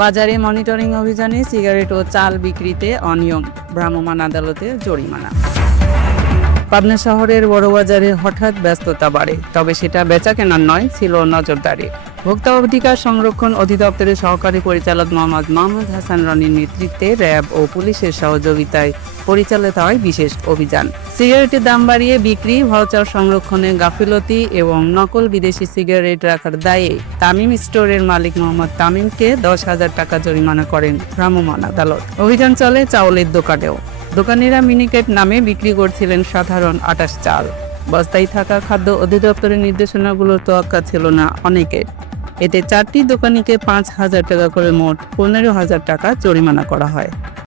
বাজারে মনিটরিং অভিযানে সিগারেট ও চাল বিক্রিতে অনিয়ম, ভ্রাম্যমাণ আদালতে জরিমানা। পাবনা শহরের বড়বাজারে হঠাৎ ব্যস্ততা বাড়ে, তবে সেটা বেচাকেনার নয়, ছিল নজরদারি। ভোক্তা অধিকার সংরক্ষণ অধিদপ্তরের সহকারী পরিচালক মোহাম্মদ হাসান রনির নেতৃত্বে র্যাব ও পুলিশের সহযোগিতায় পরিচালিত হয় বিশেষ অভিযান। সিগারেটের দাম বাড়িয়ে বিক্রি, ভাউচার সংরক্ষণে গাফিলতি এবং নকল বিদেশি সিগারেট রাখার দায়ে তামিম স্টোরের মালিক মোহাম্মদ তামিমকে 10,000 টাকা জরিমানা করেন ভ্রাম্যমাণ আদালত। অভিযান চলে চাউলের দোকানেও। দোকানিরা মিনিকেট নামে বিক্রি করছিলেন সাধারণ আটাশ চাল। বস্তায় থাকা খাদ্য অধিদপ্তরের নির্দেশনাগুলোর তোয়াক্কা ছিল না অনেকের। এতে 4টি দোকানিকে 5,000 টাকা করে মোট 15,000 টাকা জরিমানা করা হয়।